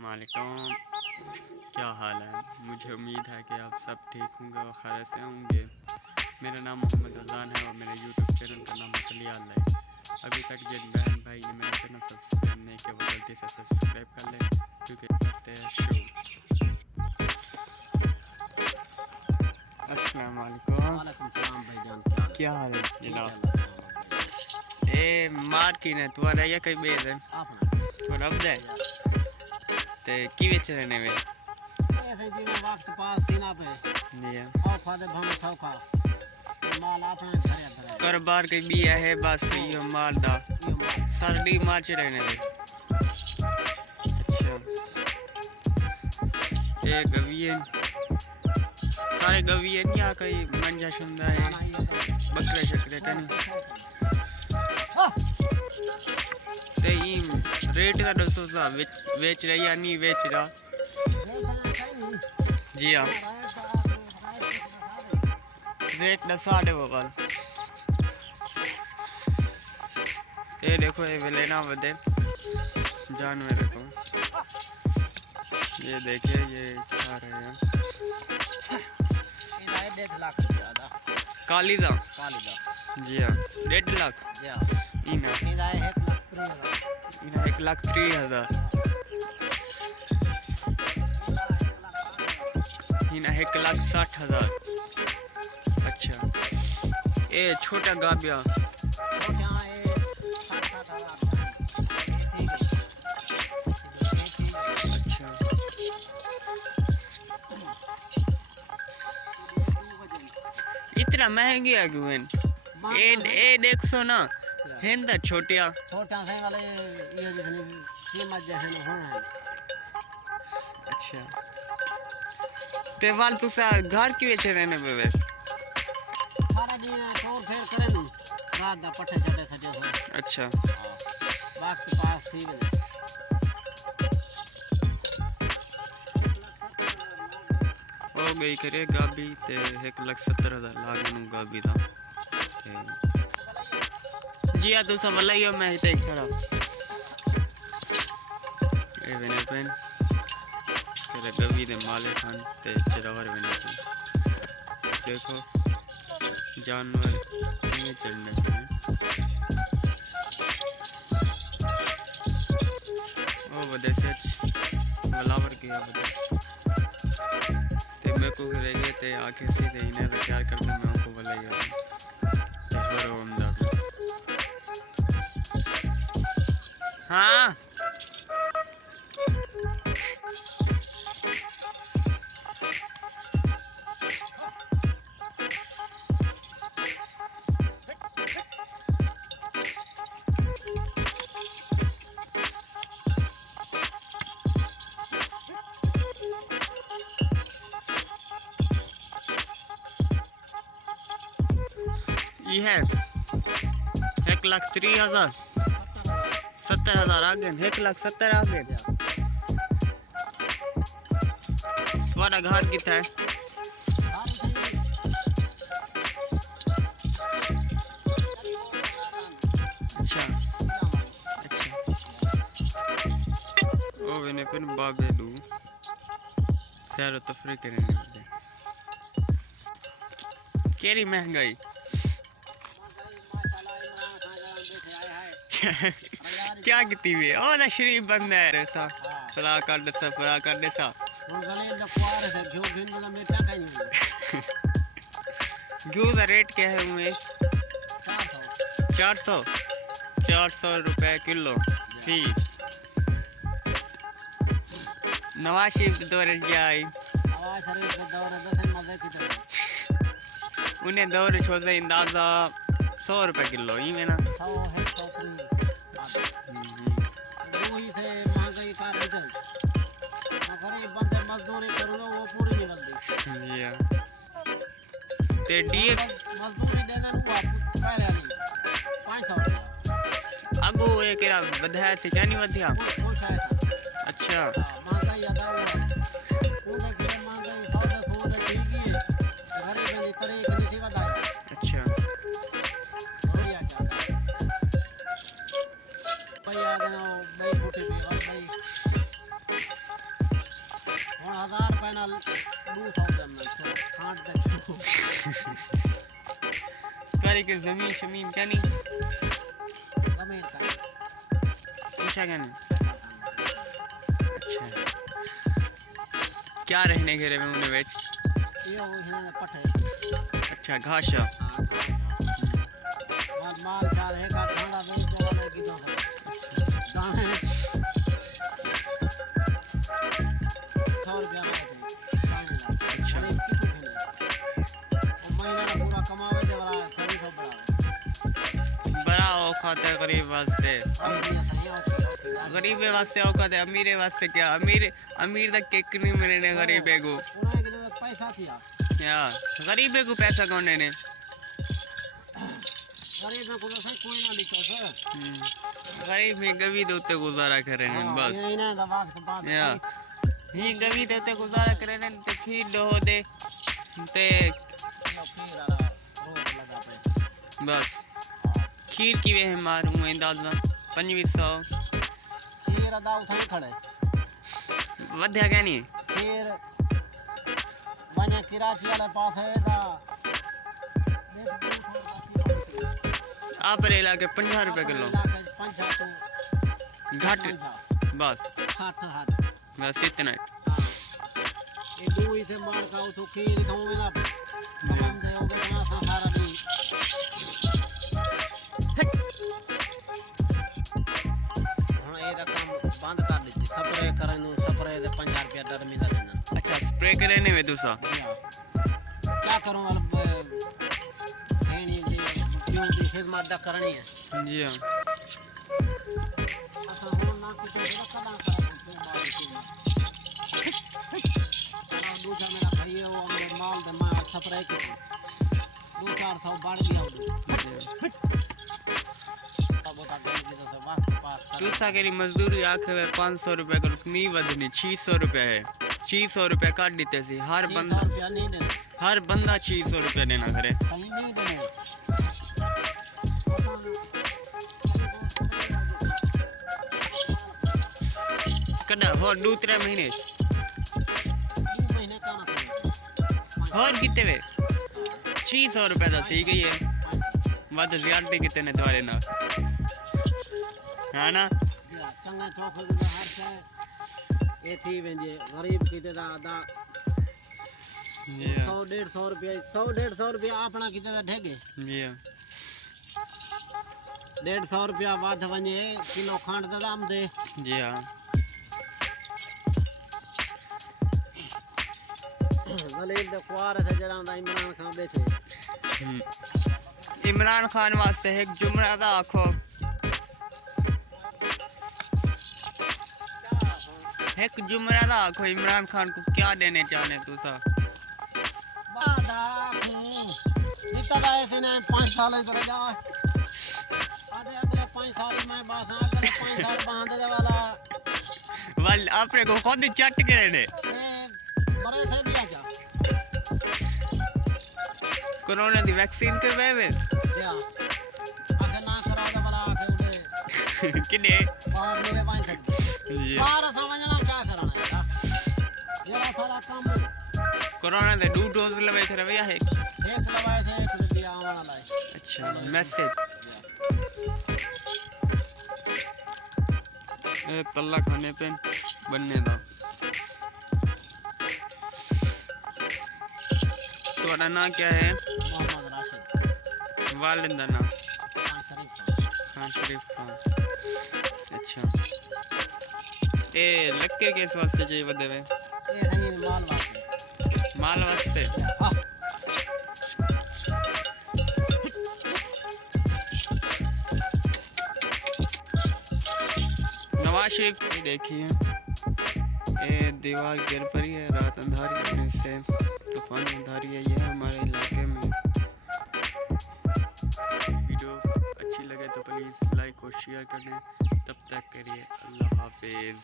अस्सलाम वालेकुम। क्या हाल है? मुझे उम्मीद है कि आप सब ठीक होंगे और खैर से होंगे। मेरा नाम मोहम्मद अज़ान है और मेरे यूट्यूब चैनल का नाम कलियाल है। अभी तक जिन बहन भाई ने मेरा चैनल सब्सक्राइब नहीं किया वो जल्दी से सब्सक्राइब कर लें क्योंकि करते हैं शो। अस्सलाम वालेकुम। वालेकुम सलाम भाईजान, क्या हाल है जनाब? ठीक है। ए मार की ने तू आ रहा है कहीं बेद है आपने तो रब दे ते की बेच रहने में ऐसे जी में वक्त पास सीना पे जी और फादे भंग ठोका माल आपने भरे भरे कारोबार के भी है बस ये माल दा ये माल सर्दी मार्च रहने में। अच्छा ये गवियन सारे गवियन या कई मंजा शुंदा है खाना ये बकरे शकरे कनी ते ई रेट का दसो सा बेच रही या नहीं बेच रहा? जी हाँ रेट दसा दे बाबा। ये देखो ये वेले ना बदे जानवर को ये देखे ये खा रहे हैं इधर 1.5 लाख रुपया दा काली दा काली दा जी हाँ 1.5 लाख जी हां इना इधर 1 लाख 3 इना 1,03,000 इना 1,60,000। अच्छा ये छोटा गाबिया और यहां ये 60-60 अच्छा इतना महंगी है क्यों ए देख सो ना हिंद छोटिया छोटा से वाले ये जितनी कीमत जैसे न होना अच्छा ते वाल तू सा घर की बेच रहने पे सारा दिन तोड़ फेर करे नु रात दा पट्टे छटे सजे हो अच्छा वक्त पास थी वने हो गई करे गाबी ते 1,70,000 लाग नु गाबी दा जी आ तू सब लइयो मैं इते खड़ा ए वेने पेन तेरे गवी दे माले खान ते चरवर वेने देखो जानवर ये चलने हैं ओ बदे से गलावर किया बदे ते मैं को करेंगे ते आके सीधे इन्हें तैयार कर दे मैं उनको बुलाइए ते हमदा हाँ ये है 1,03,000 70,000 आ गए 1,70,000 आ गए। तुम्हारा घर कितना है? अच्छा अच्छा ओ मैंने पिन बाबे दू सैर तफरी करने वाले केरी महंगाई क्या किती हुई ओ ना शरीफ बंदा है रेसा फला कर देता वो गले लखवार है जो बिन में बेटा कहीं घी का रेट क्या है उमें 400 रुपए किलो फीस नवाशी दौरे जाई आवाज शरीर के दौर दसन मजे की तरह उन्हें दौरे छोड़े अंदाजा 100 रुपए किलो ही में ना 100 है 103 दो ही से महंगाई का रिजल्ट अगर बंदे मजदूरी करो वो पूरी नहीं बनती जी ते डीए मजदूरी देना नु पहले नहीं 500 अगो एक बधाया से जानी वधिया वो शायद अच्छा महंगाई अदा हुआ पूरे के महंगाई 100 ठीक ही है घरे में तरह एक नहीं सेवा दाई अच्छा बढ़िया क्या भाई आ गए भाई बूटे पे और भाई 1000 रुपए ना 200 में खांड पे करी के जमीन शमीन क्या नहीं जमीन का पूछा क्या नहीं। अच्छा क्या रहने घेरे में उन्हें बेच ये वो इन्होंने पठे अच्छा घासा और माल चाल है का खाना बेच वाले की तो दाने 100 रुपया में अच्छा महीना पूरा कमावे दे वाला 2600 बड़ा औखा है गरीब वास्ते गरीबे वास्ते औखत है अमीरे वास्ते क्या अमीर तक केक नहीं मिलने गरीबे को पैसा थिया या गरीबे को पैसा कौन देने गरीब को तो सही कोई ना लिखो सर गरीब में गवी दोते गुजारा करे ने बस यही ना दबाग से बात या ही गवी दोते गुजारा करे ने ते खीर दो दे ते बस खीर की वे मारूं मैं दादा 2500 खीर अदा उठाई खड़े वध्या क्या नहीं खीर वने कराची वाले पास है दा आप रेला के 50 रुपए किलो घाट बस 60 बस इतना ये दो ही से मार का तो खीर खाओगे ना तमाम दे हो गया ना सारा दिन हां ये दा काम बंद कर दीजिए स्प्रे करने स्प्रे दे 50 रुपया डर मिला देना अच्छा स्प्रे करने में दूसरा क्या करूं अब फेनी दी क्यों दी खिदमत दा करनी है जी हां अच्छा हो ना कि तो कदा कर दूसरा मेरा भाई है वो मेरे माल दे माल स्प्रे के 2-400 बढ़ गया दूसरा केरी मजदूरी आखे 500 रुपए कर नहीं वधनी 600 रुपए है 600 रुपए काट देते सी हर बंदा 600 रुपए देना करे कदा और 2-3 महीने और कितने वे 600 रुपए दा सही गई है वध ज्यादा कितने तुम्हारे ना है ना चंगा चौक हर से ए थी वेंजे गरीब किते दा 100-150 रुपया 100-150 रुपया अपना किते दा ढेगे जी 150 रुपया वाध वने किलो खंड दा दाम दे जी हां गलीब दे कुआर से जरा दा इमरान खान बेचे इमरान खान वास्ते एक जुमरा दा आखो एक जुमरा दा आखो इमरान खान को क्या देने चाहने तू सा बादा निता दा ऐसे ने 5 साल इधर जा आधे अगले 5 साल में बस अगले 5 साल बांध दे वाला वाल आपने को खुद चट करे ने बड़े से भी आजा कोरोना दी वैक्सीन करवाए वे क्या आगे ना करा दे वाला आके उठे किने बाहर मेरे पास छड़ जी बाहर समझना क्या कराना है ये सारा काम कोरोना दे 2 डोज लवे थे भैया है एक दवाई से एक दिया वाला लाए अच्छा मैसेज ए तल्ला खाने पे बनने दा तुम्हारा नाम क्या है मोहम्मद राशिद वालिद का नाम खान शरीफ खान शरीफ खान अच्छा ए लक्के किस वास्ते चाहिए बदे वे ये नहीं माल वास्ते माल वास्ते हां नवाज शरीफ की देखिए ये दीवार गिर पड़ी है रात अंधारी होने से तूफानी अंधारी है ये हमारे इलाके में वीडियो अच्छी लगे तो प्लीज़ लाइक और शेयर करें तब तक करिए अल्लाह हाफिज़।